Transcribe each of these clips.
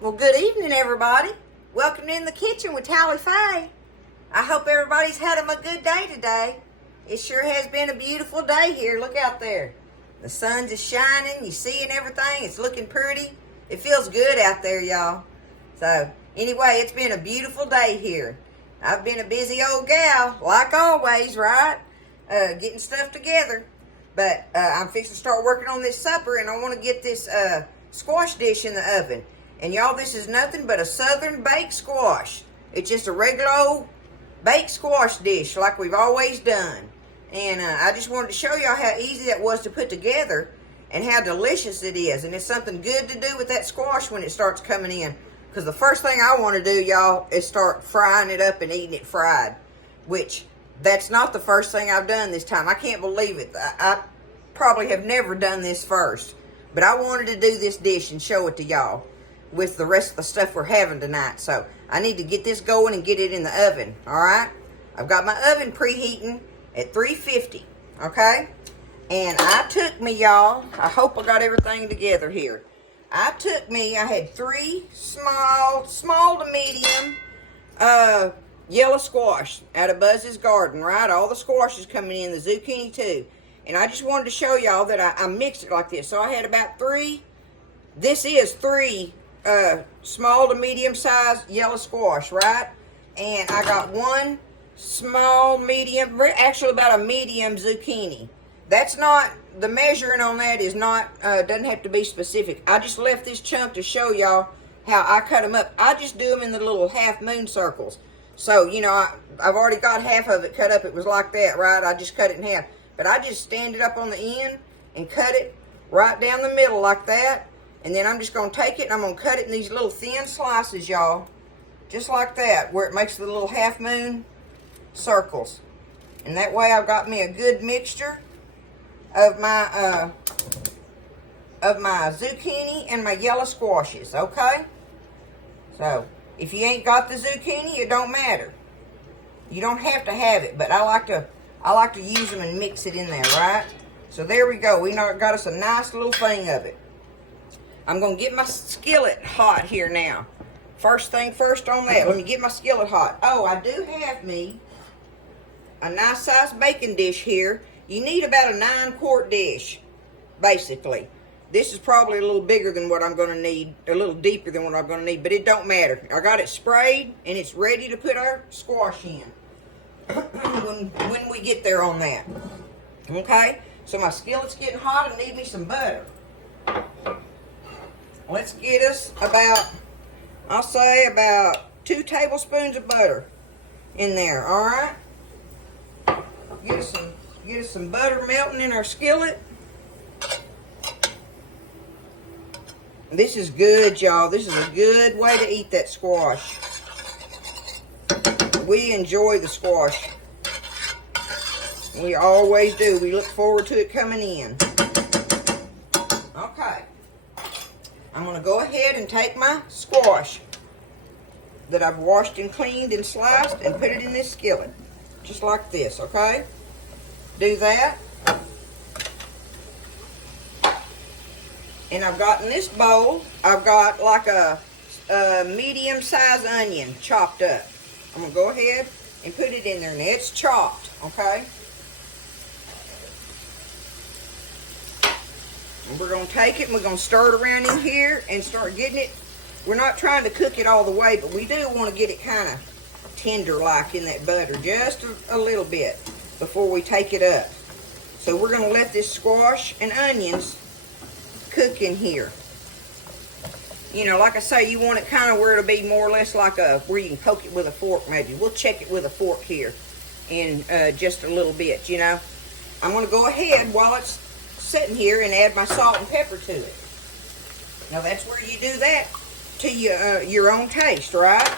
Well, good evening, everybody. Welcome in the kitchen with Tally Faye. I hope everybody's had a good day today. It sure has been a beautiful day here. Look out there. The sun's is shining. You seeing everything. It's looking pretty. It feels good out there, y'all. So, anyway, it's been a beautiful day here. I've been a busy old gal, like always, right? Getting stuff together. But I'm fixing to start working on this supper, and I want to get this squash dish in the oven. And y'all, this is nothing but a southern baked squash. It's just a regular old baked squash dish like we've always done. And I just wanted to show y'all how easy that was to put together and how delicious it is. And it's something good to do with that squash when it starts coming in. Because the first thing I want to do, y'all, is start frying it up and eating it fried. Which, that's not the first thing I've done this time. I can't believe it. I probably have never done this first. But I wanted to do this dish and show it to y'all with the rest of the stuff we're having tonight. So I need to get this going and get it in the oven. Alright? I've got my oven preheating at 350. Okay? And I took me, y'all, I hope I got everything together here. I had 3 small to medium yellow squash out of Buzz's garden, right? All the squash is coming in, the zucchini too. And I just wanted to show y'all that I mixed it like this. So I had about 3, this is 3 small to medium sized yellow squash, right? And I got 1 small, medium, actually about a medium zucchini. That's not, the measuring on that is not, doesn't have to be specific. I just left this chunk to show y'all how I cut them up. I just do them in the little half moon circles. So, you know, I've already got half of it cut up. It was like that, right? I just cut it in half. But I just stand it up on the end and cut it right down the middle like that. And then I'm just going to take it and I'm going to cut it in these little thin slices, y'all. Just like that, where it makes the little half moon circles. And that way I've got me a good mixture of my zucchini and my yellow squashes, okay? So, if you ain't got the zucchini, it don't matter. You don't have to have it, but I like to use them and mix it in there, right? So there we go. We got us a nice little thing of it. I'm going to get my skillet hot here now. First thing first on that. Let me get my skillet hot. Oh, I do have me a nice sized baking dish here. You need about a 9-quart dish, basically. This is probably a little bigger than what I'm going to need, a little deeper than what I'm going to need, but it don't matter. I got it sprayed, and it's ready to put our squash in when we get there on that. Okay? So my skillet's getting hot. I need me some butter. Let's get us about, I'll say about 2 tablespoons of butter in there, alright? Get us some butter melting in our skillet. This is good, y'all. This is a good way to eat that squash. We enjoy the squash. We always do. We look forward to it coming in. Okay. I'm going to go ahead and take my squash that I've washed and cleaned and sliced and put it in this skillet. Just like this, okay? Do that. And I've got in this bowl, I've got like a medium-sized onion chopped up. I'm going to go ahead and put it in there. Now, it's chopped, okay? And we're going to take it and we're going to stir it around in here and start getting it. We're not trying to cook it all the way, but we do want to get it kind of tender-like in that butter. Just a little bit before we take it up. So we're going to let this squash and onions cook in here. You know, like I say, you want it kind of where it'll be more or less like where you can poke it with a fork maybe. We'll check it with a fork here in just a little bit, you know. I'm going to go ahead while it's sitting here and add my salt and pepper to it. Now that's where you do that to your own taste, right?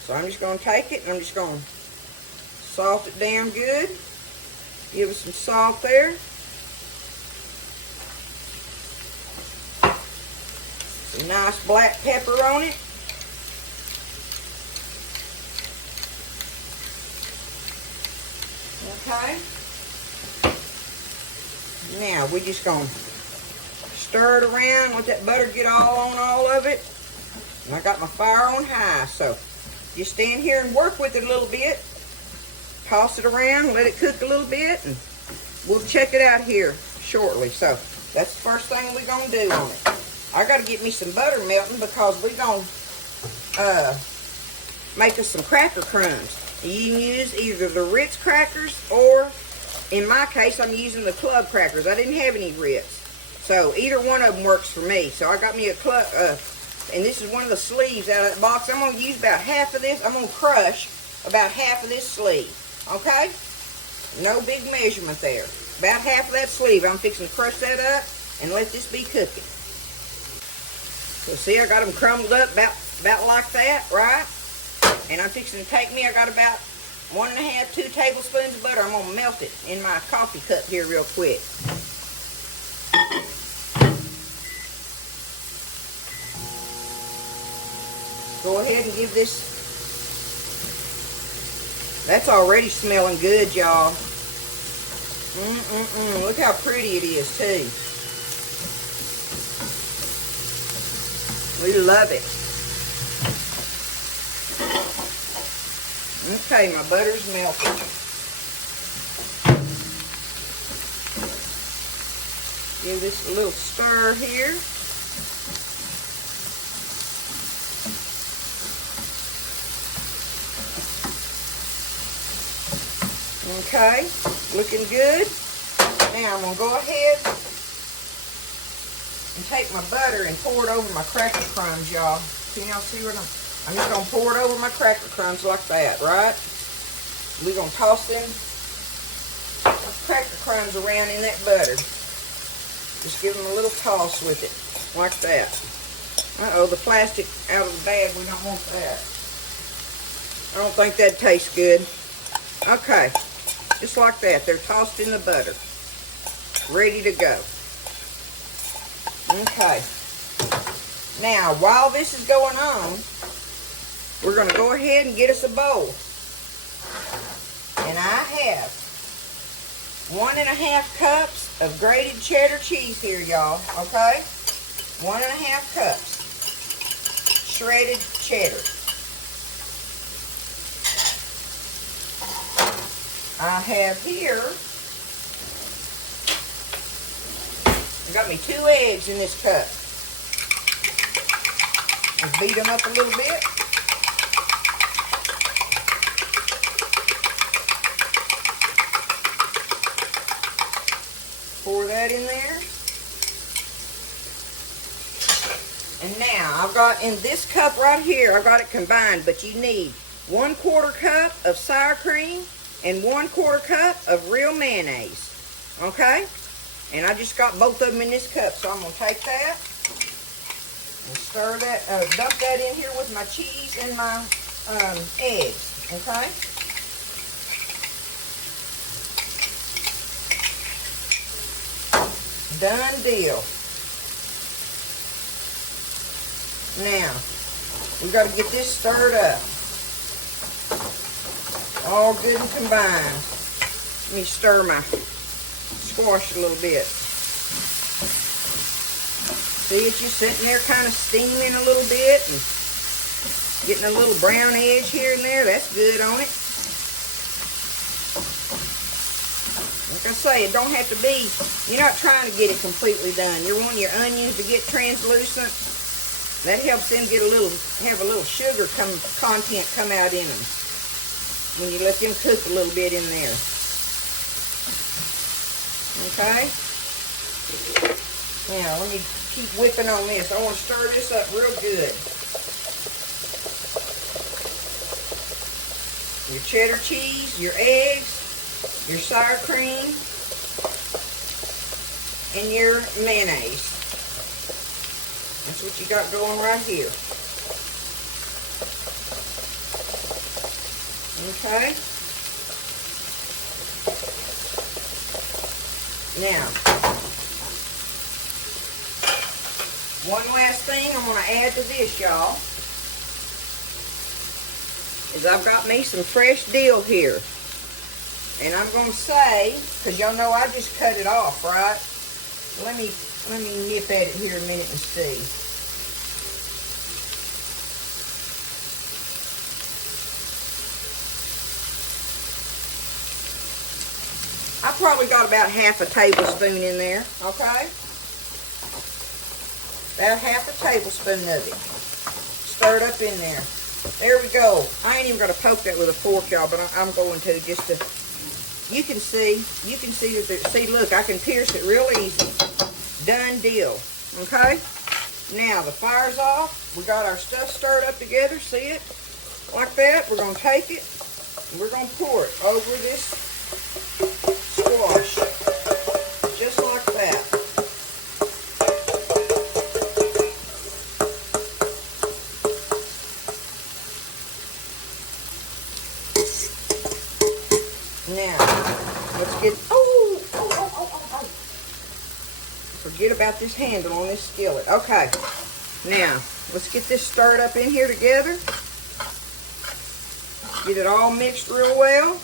So I'm just going to take it and I'm just going to salt it down good. Give it some salt there. Some nice black pepper on it. Okay. Now we're just going to stir it around, let that butter get all on all of it. And I got my fire on high, so just stand here and work with it a little bit. Toss it around, let it cook a little bit, and we'll check it out here shortly. So that's the first thing we're gonna do on it. I gotta get me some butter melting because we're gonna make us some cracker crumbs. You can use either the Ritz crackers, or in my case, I'm using the club crackers. I didn't have any Ritz, so either one of them works for me. So I got me a club, and this is one of the sleeves out of that box. I'm gonna use about half of this. I'm gonna crush about half of this sleeve. Okay, no big measurement there. About half of that sleeve. I'm fixing to crush that up and let this be cooking. So see, I got them crumbled up about like that, right? And I'm fixing to take me, I got about 1.5, 2 tablespoons of butter. I'm going to melt it in my coffee cup here real quick. Go ahead and give this, that's already smelling good, y'all. Look how pretty it is, too. We love it. Okay, my butter's melted. Give this a little stir here. Okay, looking good. Now I'm going to go ahead and take my butter and pour it over my cracker crumbs, y'all. Can y'all see what I'm just going to pour it over my cracker crumbs like that, right? We're going to toss them cracker crumbs around in that butter. Just give them a little toss with it, like that. Uh-oh, the plastic out of the bag, we don't want that. I don't think that tastes good. Okay, just like that. They're tossed in the butter. Ready to go. Okay. Now, while this is going on, we're going to go ahead and get us a bowl. And I have 1.5 cups of grated cheddar cheese here, y'all. Okay? 1.5 cups. Shredded cheddar. I have here, I got me 2 eggs in this cup. Just beat them up a little bit. Pour that in there. And now, I've got in this cup right here, I've got it combined, but you need 1/4 cup of sour cream and 1/4 cup of real mayonnaise. Okay? And I just got both of them in this cup, so I'm going to take that and stir that, dump that in here with my cheese and my eggs. Okay? Done deal. Now, we got to get this stirred up. All good and combined. Let me stir my squash a little bit. See, it's just sitting there kind of steaming a little bit and getting a little brown edge here and there. That's good on it. Like I say, it don't have to be, you're not trying to get it completely done. You're wanting your onions to get translucent. That helps them get have a little sugar content come out in them when you let them cook a little bit in there. Okay? Now, let me keep whipping on this. I want to stir this up real good. Your cheddar cheese, your eggs, your sour cream, and your mayonnaise. That's what you got going right here. Okay? Now, one last thing I'm going to add to this, y'all, is I've got me some fresh dill here. And I'm going to say, because y'all know I just cut it off, right? Let me nip at it here a minute and see. I probably got about half a tablespoon in there, okay? About half a tablespoon of it. Stir it up in there. There we go. I ain't even going to poke that with a fork, y'all, but I'm going to just to, you can see that there, see, look, I can pierce it real easy. Done deal, okay? Now, the fire's off. We got our stuff stirred up together, see it? Like that. We're going to take it, and we're going to pour it over this squash. Just like that. Now, let's get, forget about this handle on this skillet. Okay, now, let's get this stirred up in here together. Get it all mixed real well.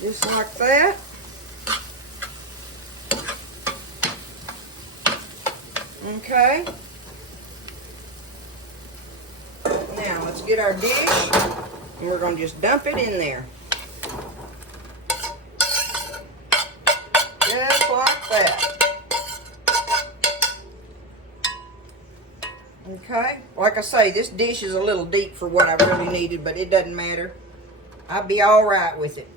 Just like that. Okay. Now, let's get our dish, and we're going to just dump it in there. Just like that. Okay, like I say, this dish is a little deep for what I really needed, but it doesn't matter. I'll be all right with it.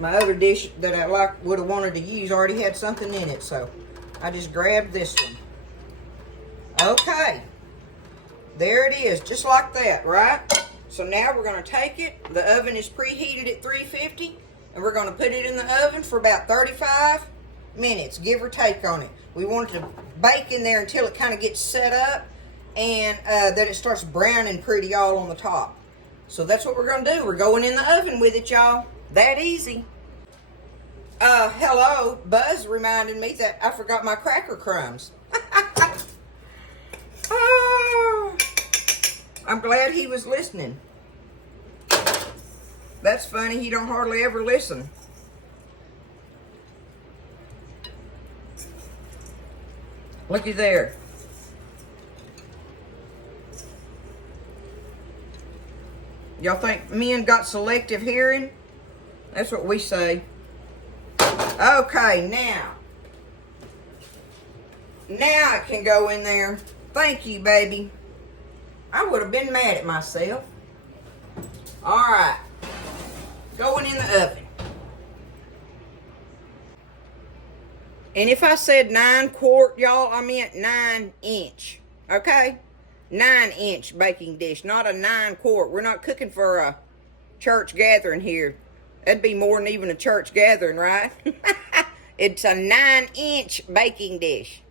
My other dish that I would have wanted to use already had something in it, so I just grabbed this one. Okay, there it is, just like that, right? So now we're going to take it. The oven is preheated at 350, and we're going to put it in the oven for about 35 minutes, give or take on it. We want it to bake in there until it kind of gets set up and that it starts browning pretty all on the top. So that's what we're going to do. We're going in the oven with it, y'all. That easy. Hello. Buzz reminded me that I forgot my cracker crumbs. Oh, I'm glad he was listening. That's funny. He don't hardly ever listen. Looky there. Y'all think men got selective hearing? That's what we say. Okay, now. Now it can go in there. Thank you, baby. I would have been mad at myself. Alright. Going in the oven. And if I said 9 quart, y'all, I meant 9 inch. Okay? 9 inch baking dish, not a 9 quart. We're not cooking for a church gathering here. That'd be more than even a church gathering, right? It's a 9 inch baking dish.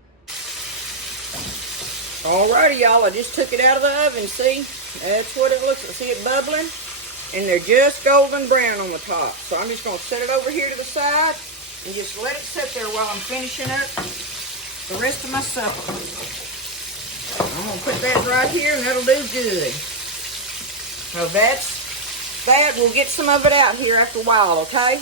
Alrighty, y'all, I just took it out of the oven, see? That's what it looks like. See it bubbling? And they're just golden brown on the top. So I'm just going to set it over here to the side and just let it sit there while I'm finishing up the rest of my supper. I'm going to put that right here, and that'll do good. So that's that. We'll get some of it out here after a while, okay?